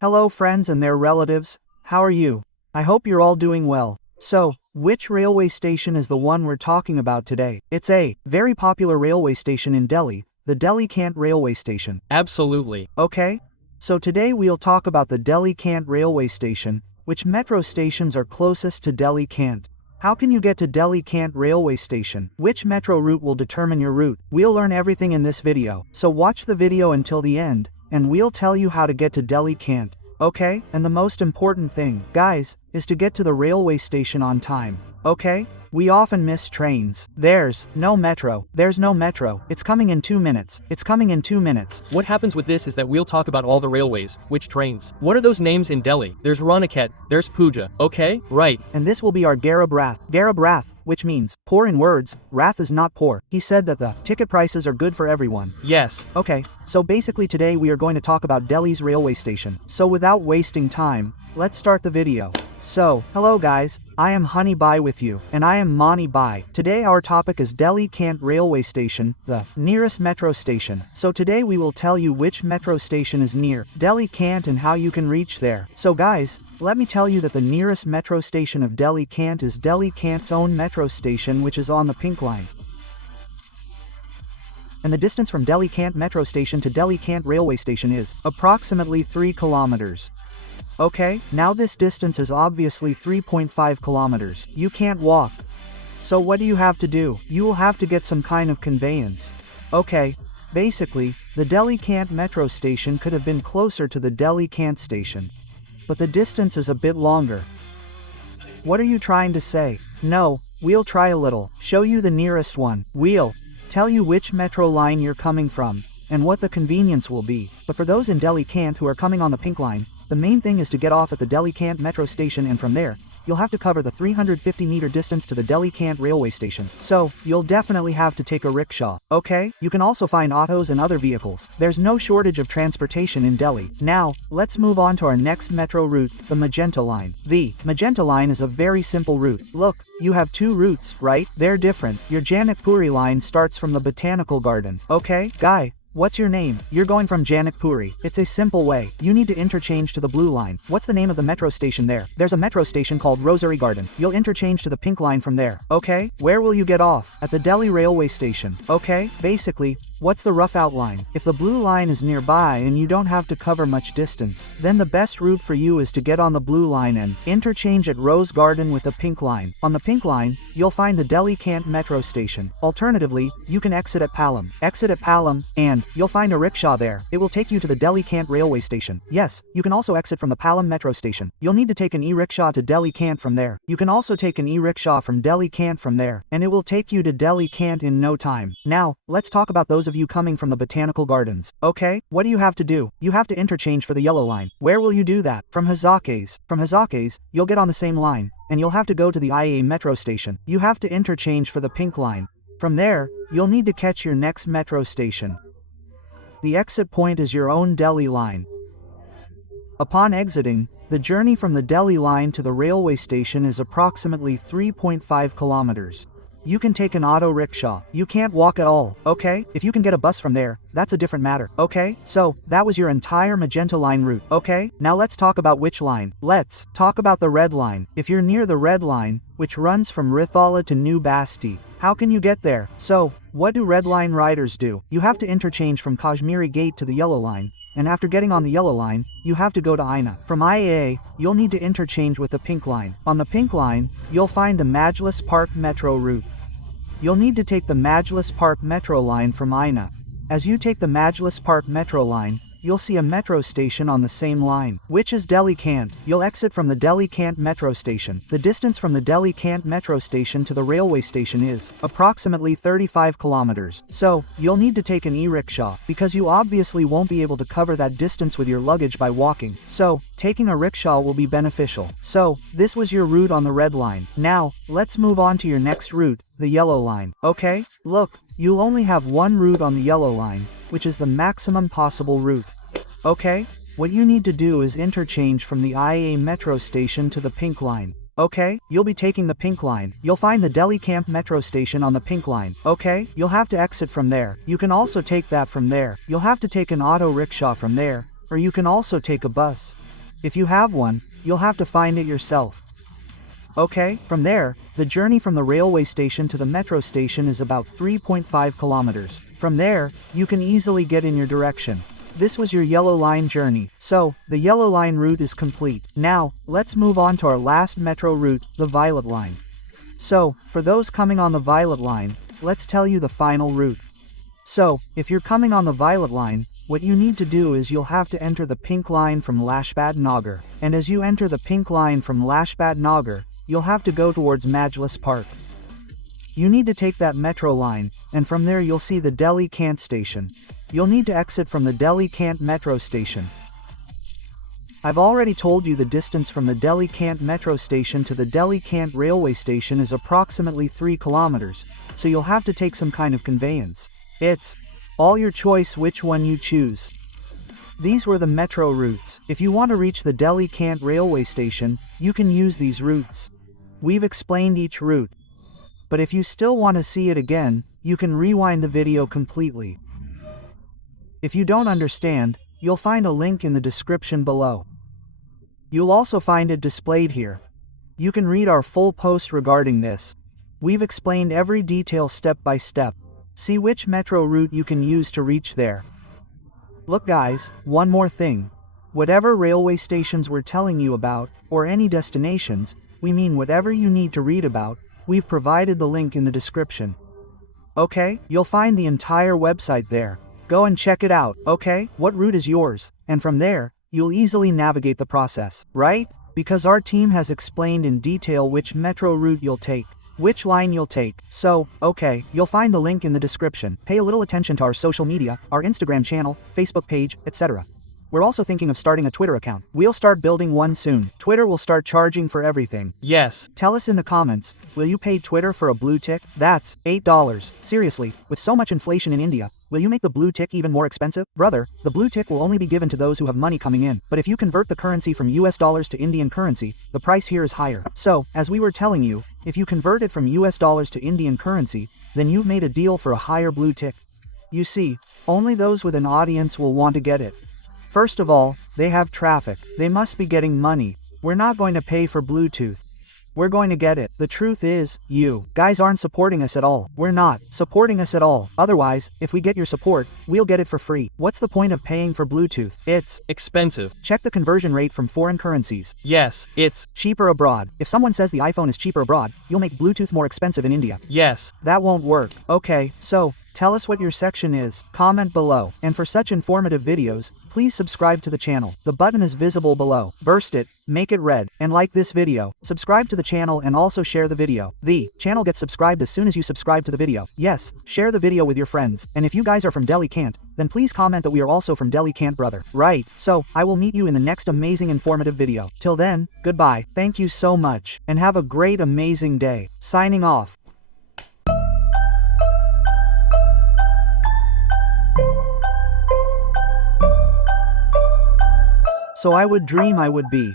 Hello friends and their relatives, how are you? I hope you're all doing well. So, which railway station is the one we're talking about today? It's a very popular railway station in Delhi, the Delhi Cant Railway Station. Absolutely. Okay? So today we'll talk about the Delhi Cant Railway Station, which metro stations are closest to Delhi Cant. How can you get to Delhi Cant Railway Station? Which metro route will determine your route? We'll learn everything in this video, so watch the video until the end, and we'll tell you how to get to Delhi Cant. Okay? And the most important thing, guys, is to get to the railway station on time. Okay? We often miss trains. There's no metro. It's coming in 2 minutes. It's coming in 2 minutes. What happens with this is that we'll talk about all the railways, which trains. What are those names in Delhi? There's Raniket, there's Puja, okay? Right. And this will be our Garib Rath. Garib Rath, which means poor in words, Rath is not poor. He said that the ticket prices are good for everyone. Yes. Okay, so basically today we are going to talk about Delhi's railway station. So without wasting time, let's start the video. So, hello guys, I am Honey Bai with you, and I am Mani Bai. Today our topic is Delhi Cant Railway Station, the nearest metro station. So today we will tell you which metro station is near Delhi Cant and how you can reach there. So guys, let me tell you that the nearest metro station of Delhi Cant is Delhi Cant's own metro station, which is on the Pink Line. And the distance from Delhi Cant metro station to Delhi Cant railway station is approximately 3 kilometers. Okay, now this distance is obviously 3.5 kilometers. You can't walk. So what do you have to do? You will have to get some kind of conveyance. Okay, basically, the Delhi Cant metro station could have been closer to the Delhi Cant station. But the distance is a bit longer. What are you trying to say? No, we'll try a little. Show you the nearest one. We'll tell you which metro line you're coming from, and what the convenience will be. But for those in Delhi Cant who are coming on the Pink Line, the main thing is to get off at the Delhi Cant metro station, and from there, you'll have to cover the 350-meter distance to the Delhi Cant railway station. So, you'll definitely have to take a rickshaw. Okay? You can also find autos and other vehicles. There's no shortage of transportation in Delhi. Now, let's move on to our next metro route, the Magenta Line. The Magenta Line is a very simple route. Look, you have 2 routes, right? They're different. Your Janakpuri line starts from the Botanical Garden. Okay, guy? What's your name? You're going from Janakpuri. It's a simple way. You need to interchange to the Blue Line. What's the name of the metro station there? There's a metro station called Rosary Garden. You'll interchange to the Pink Line from there. Okay? Where will you get off? At the Delhi railway station. Okay? Basically, what's the rough outline? If the Blue Line is nearby and you don't have to cover much distance, then the best route for you is to get on the Blue Line and interchange at Rose Garden with the Pink Line. On the Pink Line, you'll find the Delhi Cant metro station. Alternatively, you can exit at Palam. Exit at Palam, and you'll find a rickshaw there. It will take you to the Delhi Cant railway station. Yes, you can also exit from the Palam metro station. You'll need to take an e-rickshaw to Delhi Cant from there. You can also take an e-rickshaw from Delhi Cant from there, and it will take you to Delhi Cant in no time. Now, let's talk about those of you coming from the Botanical Gardens. Okay, what do you have to do? You have to interchange for the Yellow Line. Where will you do that? From Hazakes. From Hazakes, you'll get on the same line, and you'll have to go to the IA metro station. You have to interchange for the Pink Line. From there, you'll need to catch your next metro station. The exit point is your own Delhi Line. Upon exiting, the journey from the Delhi Line to the railway station is approximately 3.5 kilometers. You can take an auto rickshaw. You can't walk at all, okay? If you can get a bus from there, that's a different matter, okay? So, that was your entire Magenta Line route, okay? Now let's talk about which line. Let's talk about the Red Line. If you're near the Red Line, which runs from Rithala to New Basti, how can you get there? So, what do Red Line riders do? You have to interchange from Kashmiri Gate to the Yellow Line, and after getting on the Yellow Line, you have to go to Aina. From IAA, you'll need to interchange with the Pink Line. On the Pink Line, you'll find the Majlis Park metro route. You'll need to take the Majlis Park metro line from Aina. As you take the Majlis Park metro line, you'll see a metro station on the same line, which is Delhi Cant. You'll exit from the Delhi Cant metro station. The distance from the Delhi Cant metro station to the railway station is approximately 35 kilometers. So, you'll need to take an e-rickshaw, because you obviously won't be able to cover that distance with your luggage by walking. So, taking a rickshaw will be beneficial. So, this was your route on the Red Line. Now, let's move on to your next route, the Yellow Line. Okay? Look, you'll only have one route on the Yellow Line, which is the maximum possible route. Okay? What you need to do is interchange from the IA metro station to the Pink Line. Okay? You'll be taking the Pink Line. You'll find the Delhi Cant metro station on the Pink Line. Okay? You'll have to exit from there. You can also take that from there. You'll have to take an auto rickshaw from there, or you can also take a bus. If you have one, you'll have to find it yourself. Okay, from there, the journey from the railway station to the metro station is about 3.5 kilometers. From there, you can easily get in your direction. This was your yellow line journey, so the yellow line route is complete. Now, let's move on to our last metro route, the violet line. So, for those coming on the violet line, let's tell you the final route. So, if you're coming on the violet line, what you need to do is you'll have to enter the pink line from Lashbad Nagar. And as you enter the pink line from Lashbad Nagar, you'll have to go towards Majlis Park. You need to take that metro line, and from there you'll see the Delhi Cant station. You'll need to exit from the Delhi Cant metro station. I've already told you the distance from the Delhi Cant metro station to the Delhi Cant railway station is approximately 3 kilometers, so you'll have to take some kind of conveyance. It's all your choice which one you choose. These were the metro routes. If you want to reach the Delhi Cant railway station, you can use these routes. We've explained each route. But if you still want to see it again, you can rewind the video completely. If you don't understand, you'll find a link in the description below. You'll also find it displayed here. You can read our full post regarding this. We've explained every detail step by step. See which metro route you can use to reach there. Look guys, one more thing. Whatever railway stations we're telling you about, or any destinations, we mean whatever you need to read about, we've provided the link in the description. Okay, you'll find the entire website there. Go and check it out, okay? What route is yours? And from there, you'll easily navigate the process, right? Because our team has explained in detail which metro route you'll take, which line you'll take. So, okay, you'll find the link in the description. Pay a little attention to our social media, our Instagram channel, Facebook page, etc. We're also thinking of starting a Twitter account. We'll start building one soon. Twitter will start charging for everything. Yes. Tell us in the comments, will you pay Twitter for a blue tick? That's $8. Seriously, with so much inflation in India, will you make the blue tick even more expensive? Brother, the blue tick will only be given to those who have money coming in. But if you convert the currency from US dollars to Indian currency, the price here is higher. So, as we were telling you, if you convert it from US dollars to Indian currency, then you've made a deal for a higher blue tick. You see, only those with an audience will want to get it. First of all, they have traffic. They must be getting money. We're not going to pay for Bluetooth. We're going to get it. The truth is, you guys aren't supporting us at all. We're not supporting us at all. Otherwise, if we get your support, we'll get it for free. What's the point of paying for Bluetooth? It's expensive. Check the conversion rate from foreign currencies. Yes, it's cheaper abroad. If someone says the iPhone is cheaper abroad, you'll make Bluetooth more expensive in India. Yes. That won't work. Okay, so tell us what your section is. Comment below. And for such informative videos, please subscribe to the channel. The button is visible below. Burst it, make it red, and like this video. Subscribe to the channel and also share the video. The channel gets subscribed as soon as you subscribe to the video. Yes, share the video with your friends. And if you guys are from Delhi Cant, then please comment that we are also from Delhi Cant, brother. Right, so I will meet you in the next amazing informative video. Till then, goodbye. Thank you so much, and have a great amazing day. Signing off. So I would dream I would be